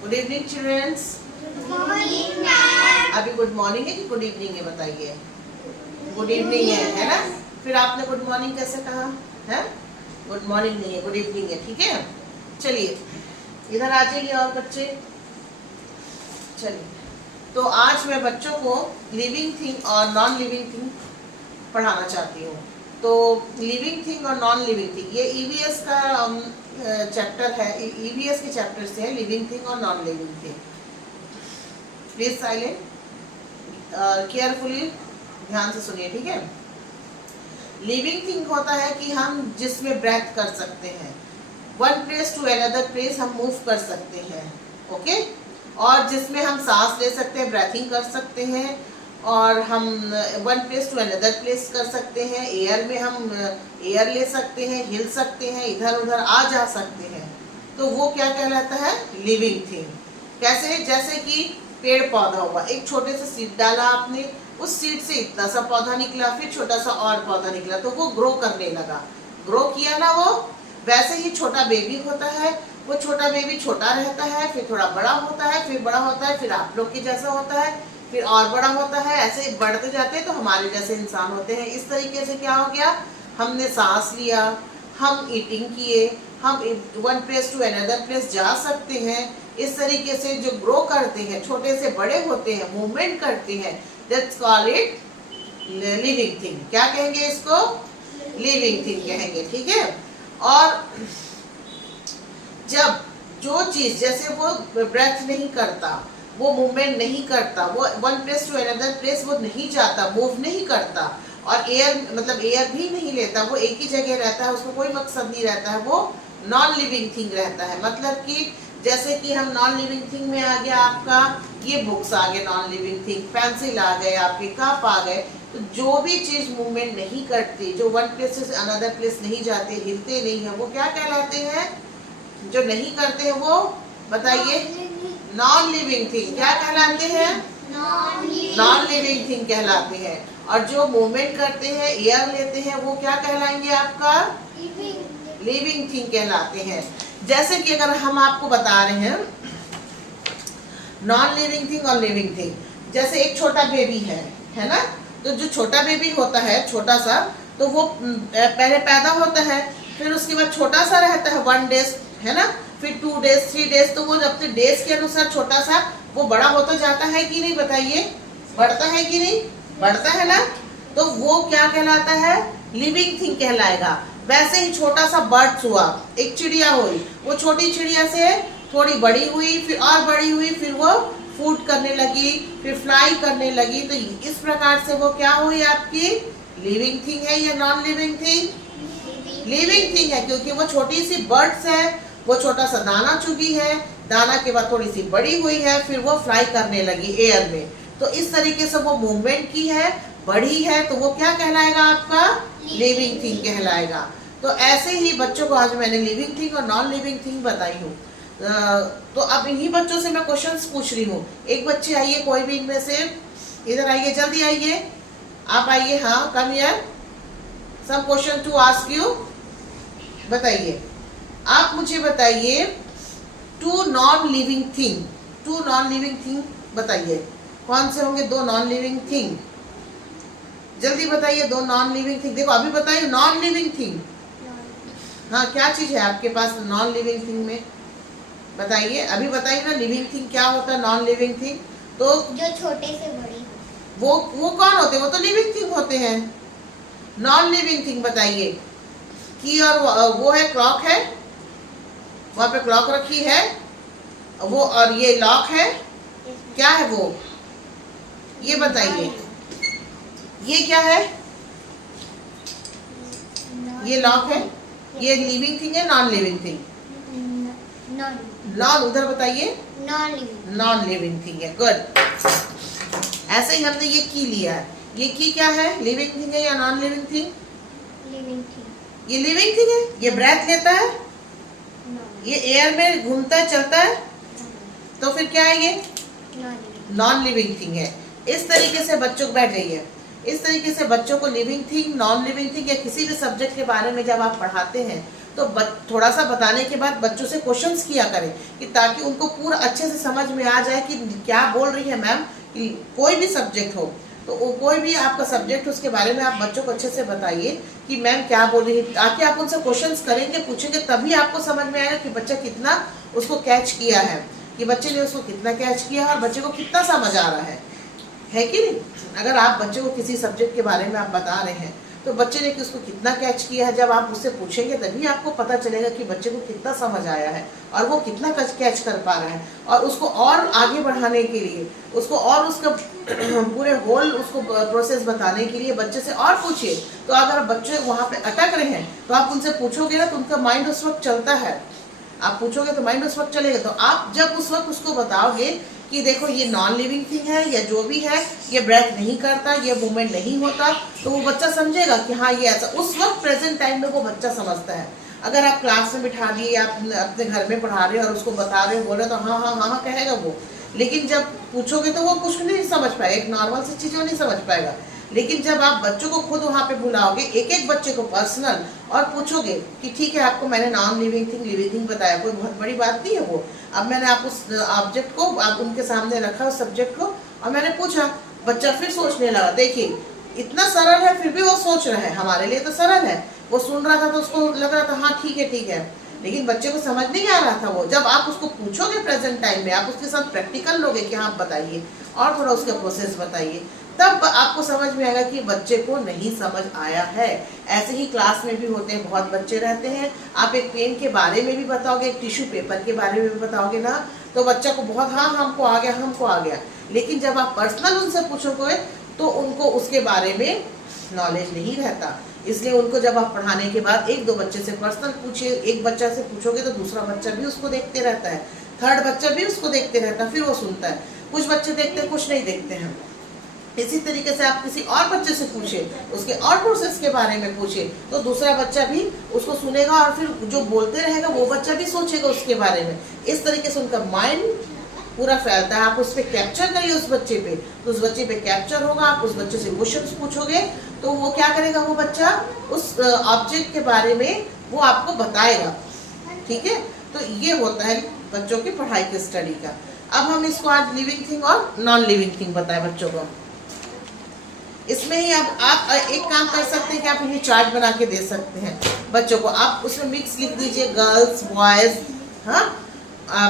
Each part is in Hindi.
Good evening childrens. अभी गुड मॉर्निंग है कि गुड इवनिंग है बताइए? गुड इवनिंग है ना? फिर आपने गुड मॉर्निंग कैसे कहा है? गुड मॉर्निंग नहीं है, गुड इवनिंग है, ठीक है। चलिए इधर आ जाइए और बच्चे। चलिए तो आज मैं बच्चों को लिविंग थिंग और नॉन लिविंग थिंग पढ़ाना चाहती हूँ। तो लिविंग थिंग और नॉन लिविंग थिंग ये ईवीएस का चैप्टर है, ईवीएस के चैप्टर से है लिविंग थिंग और non living thing. Please silent, carefully ध्यान से सुनिए, ठीक है। लिविंग थिंग होता है कि हम जिसमें ब्रेथ कर सकते हैं, one place to another place हम मूव कर सकते हैं, ओके। और जिसमें हम सांस ले सकते हैं, ब्रेथिंग कर सकते हैं, और हम one place to another place कर सकते हैं। एयर में हम एयर ले सकते हैं, हिल सकते हैं, इधर उधर आ जा सकते हैं। तो वो क्या कहलाता है? Living thing. कैसे? जैसे कि पेड़ पौधा हुआ, एक छोटे से सीड डाला आपने, उस सीड से इतना सा पौधा निकला, फिर छोटा सा और पौधा निकला, तो वो ग्रो करने लगा। ग्रो किया ना वो। वैसे ही छोटा बेबी होता है, वो छोटा बेबी छोटा रहता है, फिर थोड़ा बड़ा होता है, फिर बड़ा होता है, फिर आप लोग के जैसा होता है, फिर और बड़ा होता है। ऐसे बढ़ते जाते हैं तो हमारे जैसे इंसान होते हैं। इस तरीके से क्या हो गया, हमने सांस लिया, हम ईटिंग किए, हम one place to another place जा सकते हैं। इस तरीके से जो ग्रो करते हैं, छोटे से बड़े होते हैं, मूवमेंट करते हैं, that's called it living thing. क्या कहेंगे इसको? लिविंग थिंग कहेंगे, ठीक है। और जब जो चीज, जैसे वो ब्रेथ नहीं करता, वो मूवमेंट नहीं करता, वो one place to another place वो नहीं जाता, मूव नहीं करता, और एयर मतलब एयर भी नहीं लेता, वो एक ही जगह रहता है, उसको कोई मकसद नहीं रहता है, वो नॉन लिविंग थिंग रहता है। मतलब कि जैसे कि हम नॉन लिविंग थिंग में आ गया आपका ये बुक्स आ गए, नॉन लिविंग थिंग, पेंसिल आ गए, आपके कप आ गए। तो जो भी चीज मूवमेंट नहीं करती, जो वन प्लेस से अनदर प्लेस नहीं जाते, हिलते नहीं है, वो क्या कहलाते हैं? जो नहीं करते हैं वो बताइए? Non living thing. क्या कहलाते हैं? नॉन लिविंग थिंग कहलाते हैं। और जो मूवमेंट करते हैं, एयर लेते हैं, वो क्या कहलाएंगे आपका? लिविंग थिंग कहलाते हैं। जैसे कि अगर हम आपको बता रहे हैं नॉन लिविंग थिंग और लिविंग थिंग, जैसे एक छोटा बेबी है ना? तो जो छोटा बेबी होता है, छोटा सा, तो वो पहले पैदा होता है, फिर उसके बाद छोटा सा रहता है 1 डेज, है ना, फिर 2 डेज 3 डेज, तो वो अपने डेज के अनुसार छोटा सा वो बड़ा होता जाता है कि नहीं बताइए? बढ़ता है कि नहीं? बढ़ता है ना? तो वो क्या कहलाता है? लिविंग थिंग कहलाएगा। वैसे ही छोटा सा बर्ड हुआ, एक चिड़िया हुई, वो छोटी चिड़िया से थोड़ी बड़ी हुई, फिर और बड़ी हुई, फिर वो फूड करने लगी, फिर फ्लाई करने लगी। तो इस प्रकार से वो क्या हुई आपकी? लिविंग थिंग है या non living thing? Living thing है, क्योंकि वो छोटी सी बर्ड्स है, वो छोटा सा दाना चुगी है, दाना के बाद थोड़ी सी बड़ी हुई है, फिर वो फ्लाई करने लगी एयर में। तो इस तरीके से वो मूवमेंट की है, बढ़ी है, तो वो क्या कहलाएगा आपका? लिविंग थिंग कहलाएगा। तो ऐसे ही बच्चों को आज मैंने लिविंग थिंग और नॉन लिविंग थिंग बताई हूँ। तो अब इन्हीं बच्चों से मैं क्वेश्चंस पूछ रही हूँ। एक बच्चे आइए, कोई भी इनमें से, इधर आइए, जल्दी आइए, आप आइए, हाँ come here, some question to ask you. बताइए, आप मुझे बताइए टू नॉन लिविंग थिंग बताइए, कौन से होंगे 2 नॉन लिविंग थिंग? जल्दी बताइए 2 नॉन लिविंग थिंग। देखो अभी बताइए नॉन लिविंग थिंग। हाँ, क्या चीज है आपके पास नॉन लिविंग थिंग में? बताइए, अभी बताइए ना, लिविंग थिंग क्या होता है? नॉन लिविंग थिंग तो जो छोटे से बड़ी, वो कौन होते हैं? वो तो लिविंग थिंग होते हैं। नॉन लिविंग थिंग बताइए की, और वो है क्लॉक है, वहां पे क्लॉक रखी है वो, और ये लॉक है, क्या है वो? ये बताइए, ये क्या है? ये लॉक है, ये लिविंग थिंग है नॉन लिविंग थिंग? नॉन, उधर बताइए, नॉन लिविंग थिंग है, गुड। ऐसे ही हमने ये की लिया है, ये की क्या है? लिविंग थिंग है या non living thing? Living thing. ये लिविंग थिंग है, ये ब्रेथ लेता है, ये एयर में घूमता है, चलता है, तो फिर क्या है? ये नॉन लिविंग थिंग है। इस तरीके से बच्चों को, बैठ जाइए, इस तरीके से बच्चों को living thing, non living thing या किसी भी सब्जेक्ट के बारे में जब आप पढ़ाते हैं तो थोड़ा सा बताने के बाद बच्चों से क्वेश्चंस किया करें कि ताकि उनको पूरा अच्छे से समझ में आ जाए कि क्या बोल रही है मैम। कोई भी सब्जेक्ट हो तो कोई भी आपका सब्जेक्ट उसके बारे में आप बच्चों को अच्छे से बताइए कि मैम क्या बोल रही है। ताकि आप उनसे क्वेश्चंस करेंगे, पूछेंगे, तभी आपको समझ में आएगा कि बच्चा कितना उसको कैच किया है, कि बच्चे ने उसको कितना कैच किया और बच्चे को कितना समझ आ रहा है कि नहीं। अगर आप बच्चे को किसी सब्जेक्ट के बारे में आप बता रहे हैं तो बच्चे ने कि उसको कितना कैच किया है, जब आप उससे पूछेंगे तभी आपको पता चलेगा कि बच्चे को कितना समझ आया है और वो कितना कैच कर पा रहा है। और उसको और आगे बढ़ाने के लिए, उसको और उसका पूरे होल उसको प्रोसेस बताने के लिए बच्चे से और पूछिए। तो अगर बच्चे वहाँ पे अटक रहे हैं तो आप उनसे पूछोगे ना तो उनका माइंड उस वक्त चलता है, आप पूछोगे तो माइंड उस वक्त चलेगा। तो आप जब उस वक्त उसको बताओगे कि देखो ये नॉन लिविंग थिंग है या जो भी है, ये ब्रेथ नहीं करता, ये मूवमेंट नहीं होता, तो वो बच्चा समझेगा कि हाँ ये ऐसा। उस वक्त प्रेजेंट टाइम में वो बच्चा समझता है। अगर आप क्लास में बिठा दिए, आप अपने घर में पढ़ा रहे हो और उसको बता रहे हो, बोल रहे तो हाँ हाँ हाँ हाँ कहेगा वो, लेकिन जब पूछोगे तो वो कुछ नहीं समझ पाएगा, एक नॉर्मल सी चीज़ वो नहीं समझ पाएगा। लेकिन जब आप बच्चों को खुद वहाँ पे बुलाओगे, एक एक बच्चे को पर्सनल, और पूछोगे कि ठीक है आपको मैंने non living thing living thing बताया, कोई बहुत बड़ी बात नहीं है वो। अब मैंने आप उस ऑब्जेक्ट को आप उनके सामने रखा, उस सब्जेक्ट को, और मैंने पूछा, बच्चा फिर सोचने लगा। देखिए इतना सरल है फिर भी वो सोच रहा है, हमारे लिए तो सरल है। वो सुन रहा था तो उसको लग रहा था हाँ ठीक है, लेकिन बच्चे को समझ नहीं आ रहा था वो। जब आप उसको पूछोगे प्रेजेंट टाइम में, आप उसके साथ प्रैक्टिकल लोगे कि हाँ बताइए और थोड़ा उसका प्रोसेस बताइए, तब आपको समझ में आएगा कि बच्चे को नहीं समझ आया है। ऐसे ही क्लास में भी होते हैं, बहुत बच्चे रहते हैं, आप एक पेन के बारे में भी बताओगे, एक टिश्यू पेपर के बारे में भी बताओगे ना, तो बच्चा को बहुत हाँ हमको आ गया। लेकिन जब आप पर्सनल उनसे पूछोगे तो उनको उसके बारे में नॉलेज नहीं रहता। इसलिए उनको जब आप पढ़ाने के बाद एक दो बच्चे से पर्सनल पूछिए, एक बच्चा से पूछोगे तो दूसरा बच्चा भी उसको देखते रहता है, थर्ड बच्चा भी उसको देखते रहता है, फिर वो सुनता है। कुछ बच्चे देखते हैं, कुछ नहीं देखते हैं। इसी तरीके से आप किसी और बच्चे से पूछे, उसके और प्रोसेस के बारे में पूछे, तो दूसरा बच्चा भी उसको सुनेगा और फिर जो बोलते रहेगा वो बच्चा भी सोचेगा उसके बारे में। इस तरीके से उनका माइंड पूरा फैलता है। आप उस पर कैप्चर करिए, उस बच्चे पे, तो उस बच्चे पे कैप्चर होगा। आप उस बच्चे से क्वेश्चंस पूछोगे तो वो क्या करेगा, वो बच्चा उस ऑब्जेक्ट के बारे में वो आपको बताएगा। ठीक है, तो ये होता है बच्चों की पढ़ाई की स्टडी का। अब हम इसको आज लिविंग थिंग और नॉन लिविंग थिंग बताएं बच्चों को। इसमें ही अब आप एक काम कर सकते हैं कि आप इन्हें चार्ट बना के दे सकते हैं बच्चों को। आप उसमें मिक्स लिख दीजिए, गर्ल्स बॉयज, हाँ,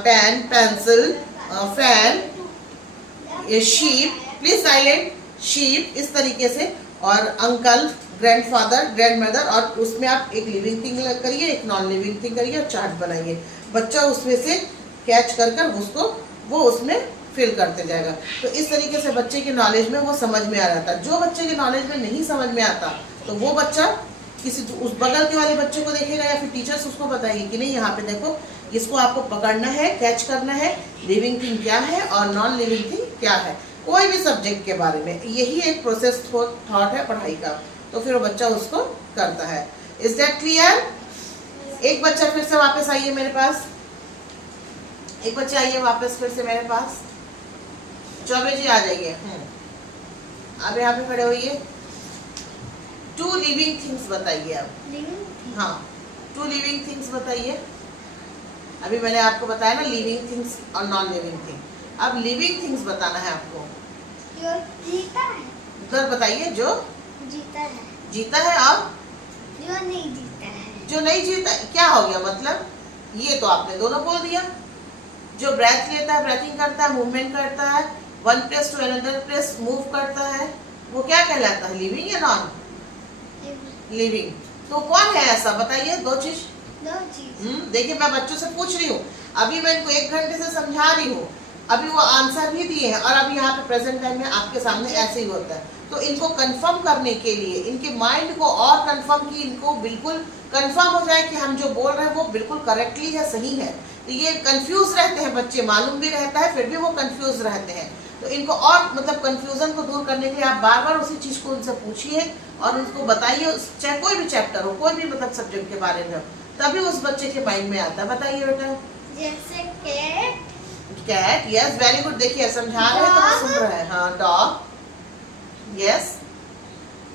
pen pencil, fan, sheep, please silent, sheep, इस तरीके से, और अंकल, ग्रैंडफादर, ग्रैंडमदर, और उसमें आप एक लिविंग थिंग करिए, एक नॉन लिविंग थिंग करिए और चार्ट बनाइए। बच्चा उसमें से कैच कर उसको वो उसमें फिल करते जाएगा। तो इस तरीके से बच्चे की नॉलेज में वो समझ में आ जाता है। जो बच्चे की नॉलेज में नहीं समझ में आता तो वो बच्चा किसी उस बगल के वाले बच्चे को देखेगा या फिर टीचर्स उसको बताएगी कि नहीं यहाँ पे देखो, इसको आपको पकड़ना है, कैच करना है, लिविंग थिंग क्या है और नॉन लिविंग थिंग क्या है, कोई भी सब्जेक्ट के बारे में। यही एक प्रोसेस थॉट है पढ़ाई का। तो फिर वो बच्चा उसको करता है। Is that clear? एक बच्चा फिर से वापस आइए मेरे पास, एक बच्चा आइए वापस फिर से मेरे पास। चौबे जी आ जाइए, अब यहाँ पे खड़े होइए। टू लिविंग थिंग्स बताइए आप। हाँ, टू लिविंग थिंग्स बताइए। अभी मैंने आपको बताया ना लिविंग थिंग्स और नॉन लिविंग थिंग। अब लिविंग थिंग्स बताना है आपको। जो जीता है। उधर बताइए, जो जीता है। जीता है और जो नहीं जीता है। जो नहीं जीता क्या हो गया मतलब? ये तो आपने दोनों बोल दिया। जो ब्रेथ लेता है, ब्रेथिंग करता है, मूवमेंट करता है, one place to another place move करता है, वो क्या कहलाता है, लिविंग या नॉन लिविंग? तो कौन है ऐसा बताइए, दो चीज। देखिए मैं बच्चों से पूछ रही हूँ, अभी मैं इनको 1 घंटे से समझा रही हूँ, अभी वो आंसर भी दिए हैं और अभी यहाँ पे प्रेजेंट टाइम में आपके सामने ऐसे ही होता है। तो इनको कंफर्म करने के लिए, इनके माइंड को और कंफर्म की, इनको बिल्कुल कंफर्म हो जाए कि हम जो बोल रहे हैं वो बिल्कुल करेक्टली है, सही है। तो ये कंफ्यूज रहते हैं बच्चे, मालूम भी रहता है फिर भी वो कंफ्यूज रहते हैं। तो इनको और मतलब कंफ्यूजन को दूर करने के लिए आप बार बार उसी चीज को उनसे पूछिए और उनको बताइए, चाहे कोई भी चैप्टर हो, कोई भी मतलब सब्जेक्ट के बारे में हो, तभी उस बच्चे के माइंड में आता है। बताइए बेटा। जैसे cat. Cat, yes, very good. देखिए समझा रहे हैं तो वो सुन रहा है। हाँ, डॉग, यस।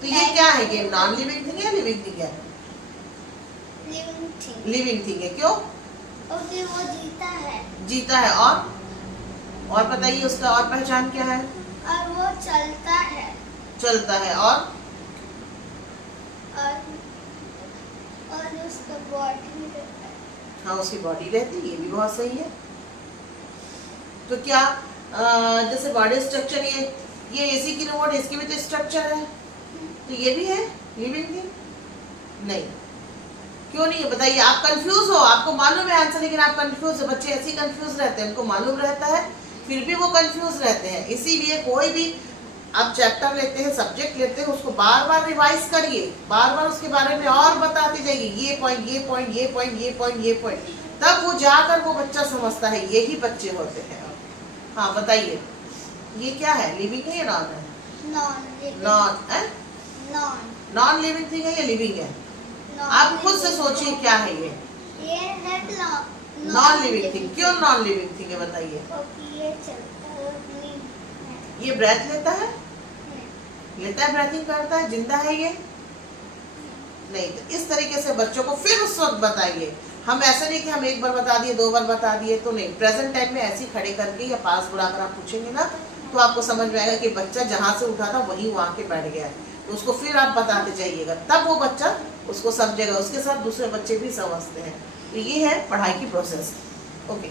तो ये क्या है, ये नॉन लिविंग थिंग या लिविंग थिंग है? Living thing. लिविंग थिंग है, क्यों? क्योंकि वो जीता है जीता है। और बताइए उसका और पहचान क्या है? और वो चलता है चलता है। और उसका बॉडी रहता है। हाँ, उसकी बॉडी रहती है, ये भी बहुत सही है। तो क्या जैसे बॉडी स्ट्रक्चर, ये एसी की रिमोट, इसकी भी तो स्ट्रक्चर है, तो ये भी है लिविंग थिंग? नहीं। क्यों नहीं है बताइए? आप कंफ्यूज हो, आपको मालूम है आंसर, लेकिन आप कंफ्यूज हो। बच्चे ऐसे ही कंफ्यूज रहते हैं, उनको मालूम रहता है फिर भी वो कंफ्यूज रहते हैं। इसीलिए कोई भी आप चैप्टर लेते हैं, सब्जेक्ट लेते हैं, उसको बार बार रिवाइज करिए, बार बार उसके बारे में और बताते जाइए, ये पॉइंट, ये पॉइंट, ये पॉइंट, ये पॉइंट, ये पॉइंट, तब वो जाकर वो बच्चा समझता है। यही बच्चे होते हैं। हाँ बताइए, ये क्या है? लिविंग है या नॉन है? नॉन लिविंग थिंग है या लिविंग है? आप खुद से सोचिए क्या है ये? है नॉन लिविंग थिंग। क्यों नॉन लिविंग थिंग है बताइए? क्योंकि ये चलता है, ये ब्रेथ लेता है, ब्रेथिंग करता है, जिंदा है ये? नहीं। तो इस तरीके से बच्चों को फिर उस वक्त बताइए। हम ऐसे नहीं कि हम एक बार बता दिए, 2 बार बता दिए, तो नहीं। प्रेजेंट टाइम में ऐसे खड़े करके या पास बुलाकर आप पूछेंगे ना, तो आपको समझ में आएगा कि बच्चा जहाँ से उठा था वहीं वहाँ के बैठ गया है। तो उसको फिर आप बताते जाइएगा, तब वो बच्चा उसको समझेगा, उसके साथ दूसरे बच्चे भी समझते हैं। तो ये है पढ़ाई की प्रोसेस। ओके।